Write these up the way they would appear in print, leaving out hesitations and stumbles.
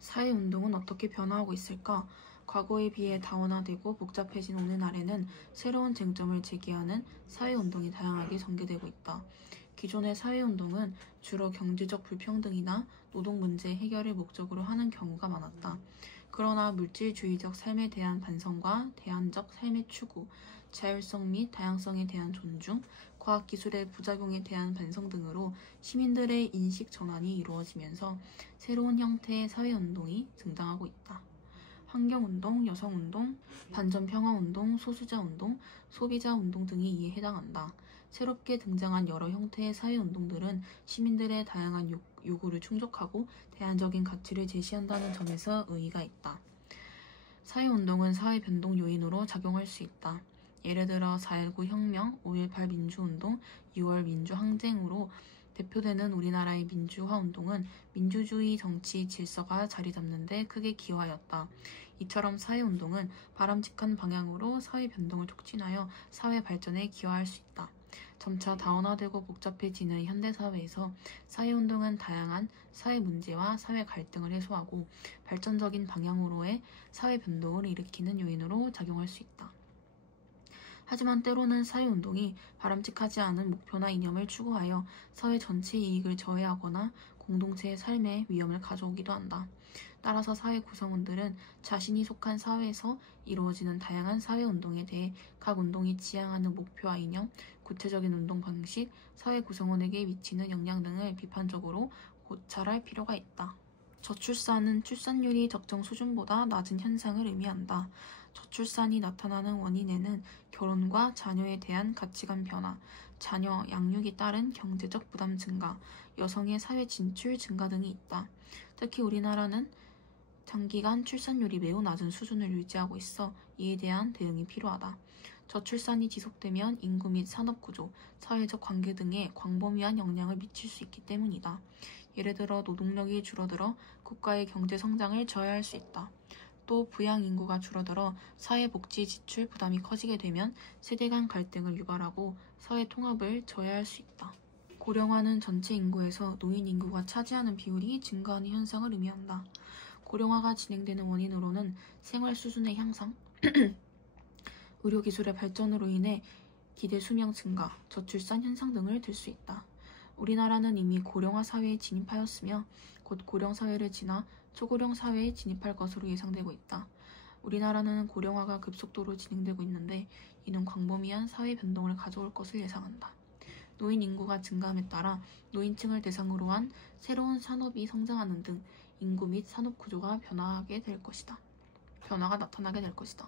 사회운동은 어떻게 변화하고 있을까? 과거에 비해 다원화되고 복잡해진 오늘날에는 새로운 쟁점을 제기하는 사회운동이 다양하게 전개되고 있다. 기존의 사회운동은 주로 경제적 불평등이나 노동 문제 해결을 목적으로 하는 경우가 많았다. 그러나 물질주의적 삶에 대한 반성과 대안적 삶의 추구, 자율성 및 다양성에 대한 존중, 과학기술의 부작용에 대한 반성 등으로 시민들의 인식 전환이 이루어지면서 새로운 형태의 사회운동이 등장하고 있다. 환경운동, 여성운동, 반전평화운동, 소수자운동, 소비자운동 등이 이에 해당한다. 새롭게 등장한 여러 형태의 사회운동들은 시민들의 다양한 요구를 충족하고 대안적인 가치를 제시한다는 점에서 의의가 있다. 사회운동은 사회 변동 요인으로 작용할 수 있다. 예를 들어 4.19 혁명, 5.18 민주운동, 6월 민주항쟁으로 대표되는 우리나라의 민주화운동은 민주주의 정치 질서가 자리 잡는 데 크게 기여하였다. 이처럼 사회운동은 바람직한 방향으로 사회 변동을 촉진하여 사회 발전에 기여할 수 있다. 점차 다원화되고 복잡해지는 현대사회에서 사회운동은 다양한 사회 문제와 사회 갈등을 해소하고 발전적인 방향으로의 사회 변동을 일으키는 요인으로 작용할 수 있다. 하지만 때로는 사회운동이 바람직하지 않은 목표나 이념을 추구하여 사회 전체의 이익을 저해하거나 공동체의 삶에 위험을 가져오기도 한다. 따라서 사회 구성원들은 자신이 속한 사회에서 이루어지는 다양한 사회운동에 대해 각 운동이 지향하는 목표와 이념, 구체적인 운동 방식, 사회 구성원에게 미치는 영향 등을 비판적으로 고찰할 필요가 있다. 저출산은 출산율이 적정 수준보다 낮은 현상을 의미한다. 저출산이 나타나는 원인에는 결혼과 자녀에 대한 가치관 변화, 자녀 양육이 따른 경제적 부담 증가, 여성의 사회 진출 증가 등이 있다. 특히 우리나라는 장기간 출산율이 매우 낮은 수준을 유지하고 있어 이에 대한 대응이 필요하다. 저출산이 지속되면 인구 및 산업구조, 사회적 관계 등에 광범위한 영향을 미칠 수 있기 때문이다. 예를 들어 노동력이 줄어들어 국가의 경제 성장을 저해할 수 있다. 또 부양 인구가 줄어들어 사회복지 지출 부담이 커지게 되면 세대 간 갈등을 유발하고 사회 통합을 저해할 수 있다. 고령화는 전체 인구에서 노인 인구가 차지하는 비율이 증가하는 현상을 의미한다. 고령화가 진행되는 원인으로는 생활 수준의 향상, 의료기술의 발전으로 인해 기대 수명 증가, 저출산 현상 등을 들 수 있다. 우리나라는 이미 고령화 사회에 진입하였으며 곧 고령 사회를 지나 초고령 사회에 진입할 것으로 예상되고 있다. 우리나라는 고령화가 급속도로 진행되고 있는데 이는 광범위한 사회 변동을 가져올 것을 예상한다. 노인 인구가 증가함에 따라 노인층을 대상으로 한 새로운 산업이 성장하는 등 인구 및 산업 구조가 변화가 나타나게 될 것이다.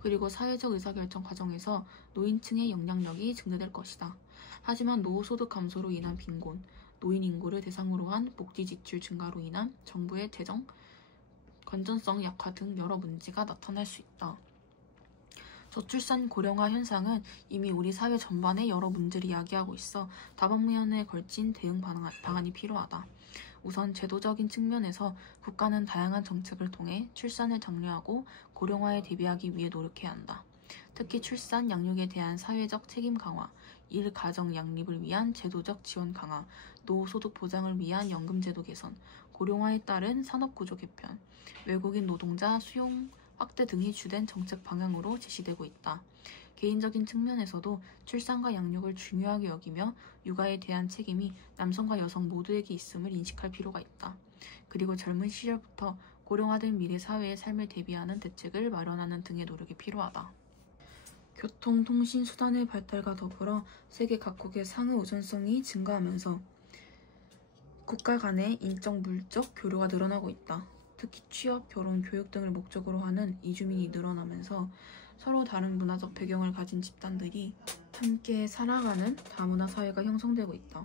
그리고 사회적 의사결정 과정에서 노인층의 영향력이 증대될 것이다. 하지만 노후소득 감소로 인한 빈곤, 노인 인구를 대상으로 한 복지 지출 증가로 인한 정부의 재정 건전성 약화 등 여러 문제가 나타날 수 있다. 저출산 고령화 현상은 이미 우리 사회 전반에 여러 문제를 야기하고 있어 다방면에 걸친 대응 방안이 필요하다. 우선 제도적인 측면에서 국가는 다양한 정책을 통해 출산을 장려하고 고령화에 대비하기 위해 노력해야 한다. 특히 출산, 양육에 대한 사회적 책임 강화, 일가정 양립을 위한 제도적 지원 강화, 노후소득 보장을 위한 연금제도 개선, 고령화에 따른 산업구조 개편, 외국인 노동자 수용 확대 등이 주된 정책 방향으로 제시되고 있다. 개인적인 측면에서도 출산과 양육을 중요하게 여기며 육아에 대한 책임이 남성과 여성 모두에게 있음을 인식할 필요가 있다. 그리고 젊은 시절부터 고령화된 미래 사회의 삶을 대비하는 대책을 마련하는 등의 노력이 필요하다. 교통, 통신 수단의 발달과 더불어 세계 각국의 상호 의존성이 증가하면서 국가 간의 인적, 물적 교류가 늘어나고 있다. 특히 취업, 결혼, 교육 등을 목적으로 하는 이주민이 늘어나면서 서로 다른 문화적 배경을 가진 집단들이 함께 살아가는 다문화 사회가 형성되고 있다.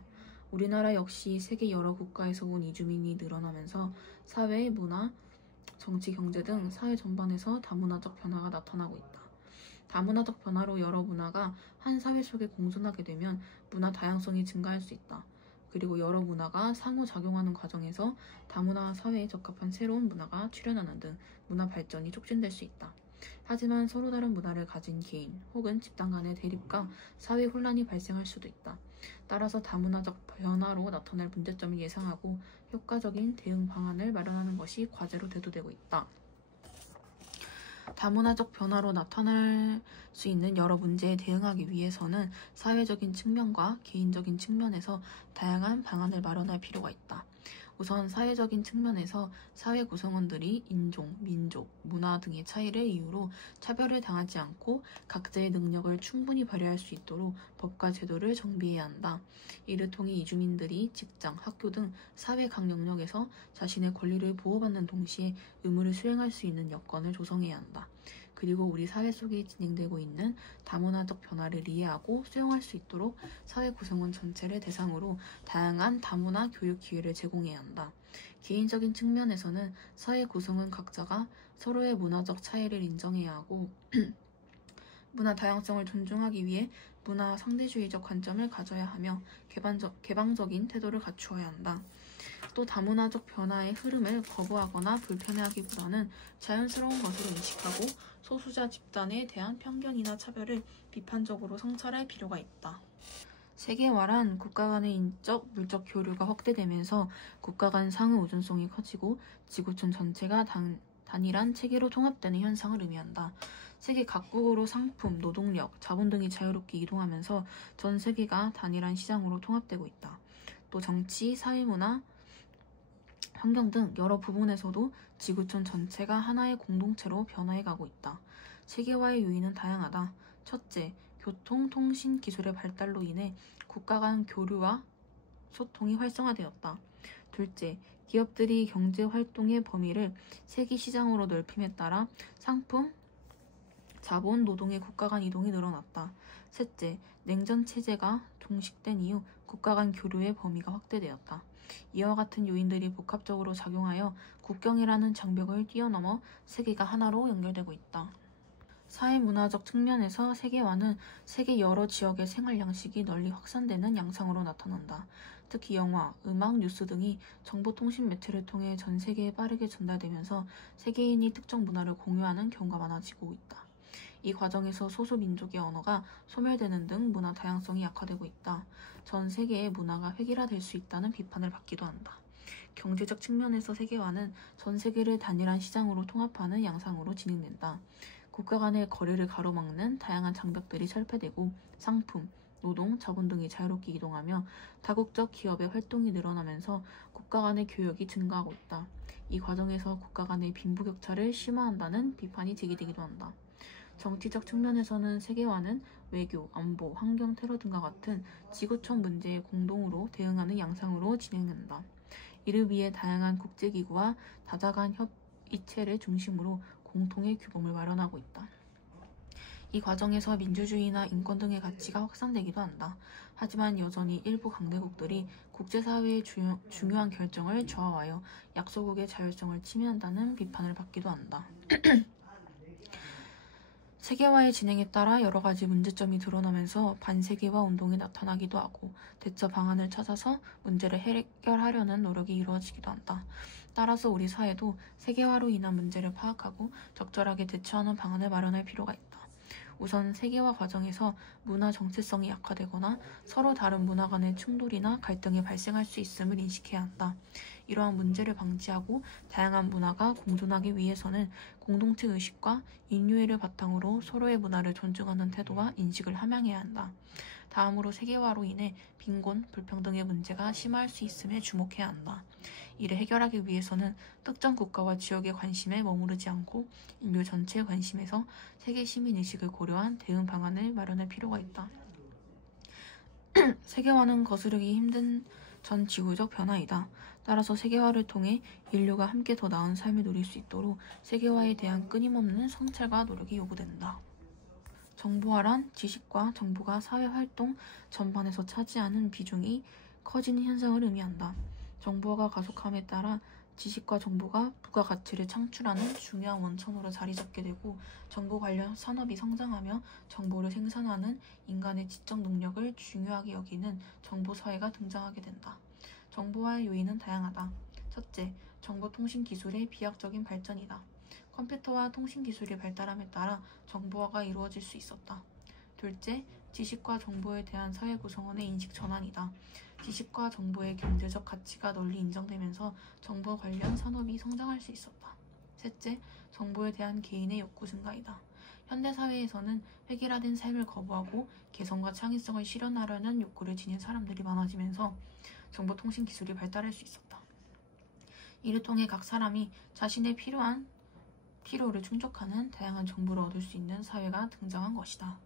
우리나라 역시 세계 여러 국가에서 온 이주민이 늘어나면서 사회, 문화, 정치, 경제 등 사회 전반에서 다문화적 변화가 나타나고 있다. 다문화적 변화로 여러 문화가 한 사회 속에 공존하게 되면 문화 다양성이 증가할 수 있다. 그리고 여러 문화가 상호작용하는 과정에서 다문화 사회에 적합한 새로운 문화가 출현하는 등 문화 발전이 촉진될 수 있다. 하지만 서로 다른 문화를 가진 개인 혹은 집단 간의 대립과 사회 혼란이 발생할 수도 있다. 따라서 다문화적 변화로 나타날 문제점을 예상하고 효과적인 대응 방안을 마련하는 것이 과제로 대두되고 있다. 다문화적 변화로 나타날 수 있는 여러 문제에 대응하기 위해서는 사회적인 측면과 개인적인 측면에서 다양한 방안을 마련할 필요가 있다. 우선 사회적인 측면에서 사회 구성원들이 인종, 민족, 문화 등의 차이를 이유로 차별을 당하지 않고 각자의 능력을 충분히 발휘할 수 있도록 법과 제도를 정비해야 한다. 이를 통해 이주민들이 직장, 학교 등 사회 각 영역에서 자신의 권리를 보호받는 동시에 의무를 수행할 수 있는 여건을 조성해야 한다. 그리고 우리 사회 속에 진행되고 있는 다문화적 변화를 이해하고 수용할 수 있도록 사회 구성원 전체를 대상으로 다양한 다문화 교육 기회를 제공해야 한다. 개인적인 측면에서는 사회 구성원 각자가 서로의 문화적 차이를 인정해야 하고 문화 다양성을 존중하기 위해 문화 상대주의적 관점을 가져야 하며 개방적인 태도를 갖추어야 한다. 또 다문화적 변화의 흐름을 거부하거나 불편해하기보다는 자연스러운 것으로 인식하고 소수자 집단에 대한 편견이나 차별을 비판적으로 성찰할 필요가 있다. 세계화란 국가 간의 인적, 물적 교류가 확대되면서 국가 간 상호 의존성이 커지고 지구촌 전체가 단일한 체계로 통합되는 현상을 의미한다. 세계 각국으로 상품, 노동력, 자본 등이 자유롭게 이동하면서 전 세계가 단일한 시장으로 통합되고 있다. 또 정치, 사회문화, 환경 등 여러 부분에서도 지구촌 전체가 하나의 공동체로 변화해가고 있다. 세계화의 요인은 다양하다. 첫째, 교통, 통신 기술의 발달로 인해 국가 간 교류와 소통이 활성화되었다. 둘째, 기업들이 경제 활동의 범위를 세계 시장으로 넓힘에 따라 상품, 자본, 노동의 국가 간 이동이 늘어났다. 셋째, 냉전 체제가 종식된 이후 국가 간 교류의 범위가 확대되었다. 이와 같은 요인들이 복합적으로 작용하여 국경이라는 장벽을 뛰어넘어 세계가 하나로 연결되고 있다. 사회문화적 측면에서 세계화는 세계 여러 지역의 생활 양식이 널리 확산되는 양상으로 나타난다. 특히 영화, 음악, 뉴스 등이 정보통신 매체를 통해 전 세계에 빠르게 전달되면서 세계인이 특정 문화를 공유하는 경우가 많아지고 있다. 이 과정에서 소수 민족의 언어가 소멸되는 등 문화 다양성이 약화되고 있다. 전 세계의 문화가 획일화될 수 있다는 비판을 받기도 한다. 경제적 측면에서 세계화는 전 세계를 단일한 시장으로 통합하는 양상으로 진행된다. 국가 간의 거래를 가로막는 다양한 장벽들이 철폐되고 상품, 노동, 자본 등이 자유롭게 이동하며 다국적 기업의 활동이 늘어나면서 국가 간의 교역이 증가하고 있다. 이 과정에서 국가 간의 빈부격차를 심화한다는 비판이 제기되기도 한다. 정치적 측면에서는 세계화는 외교, 안보, 환경, 테러 등과 같은 지구촌 문제에 공동으로 대응하는 양상으로 진행된다. 이를 위해 다양한 국제기구와 다자간 협의체를 중심으로 공통의 규범을 마련하고 있다. 이 과정에서 민주주의나 인권 등의 가치가 확산되기도 한다. 하지만 여전히 일부 강대국들이 국제사회의 중요한 결정을 좌우하여 약소국의 자율성을 침해한다는 비판을 받기도 한다. 세계화의 진행에 따라 여러 가지 문제점이 드러나면서 반세계화 운동이 나타나기도 하고 대처 방안을 찾아서 문제를 해결하려는 노력이 이루어지기도 한다. 따라서 우리 사회도 세계화로 인한 문제를 파악하고 적절하게 대처하는 방안을 마련할 필요가 있다. 우선 세계화 과정에서 문화 정체성이 약화되거나 서로 다른 문화 간의 충돌이나 갈등이 발생할 수 있음을 인식해야 한다. 이러한 문제를 방지하고 다양한 문화가 공존하기 위해서는 공동체 의식과 인류애를 바탕으로 서로의 문화를 존중하는 태도와 인식을 함양해야 한다. 다음으로 세계화로 인해 빈곤, 불평등의 문제가 심화할 수 있음에 주목해야 한다. 이를 해결하기 위해서는 특정 국가와 지역의 관심에 머무르지 않고 인류 전체의 관심에서 세계 시민의식을 고려한 대응 방안을 마련할 필요가 있다. 세계화는 거스르기 힘든 전 지구적 변화이다. 따라서 세계화를 통해 인류가 함께 더 나은 삶을 누릴 수 있도록 세계화에 대한 끊임없는 성찰과 노력이 요구된다. 정보화란 지식과 정보가 사회활동 전반에서 차지하는 비중이 커지는 현상을 의미한다. 정보화가 가속함에 따라 지식과 정보가 부가가치를 창출하는 중요한 원천으로 자리 잡게 되고 정보 관련 산업이 성장하며 정보를 생산하는 인간의 지적 능력을 중요하게 여기는 정보사회가 등장하게 된다. 정보화의 요인은 다양하다. 첫째, 정보통신 기술의 비약적인 발전이다. 컴퓨터와 통신기술이 발달함에 따라 정보화가 이루어질 수 있었다. 둘째, 지식과 정보에 대한 사회 구성원의 인식 전환이다. 지식과 정보의 경제적 가치가 널리 인정되면서 정보 관련 산업이 성장할 수 있었다. 셋째, 정보에 대한 개인의 욕구 증가이다. 현대사회에서는 획일화된 삶을 거부하고 개성과 창의성을 실현하려는 욕구를 지닌 사람들이 많아지면서 정보통신 기술이 발달할 수 있었다. 이를 통해 각 사람이 자신의 필요를 충족하는 다양한 정보를 얻을 수 있는 사회가 등장한 것이다.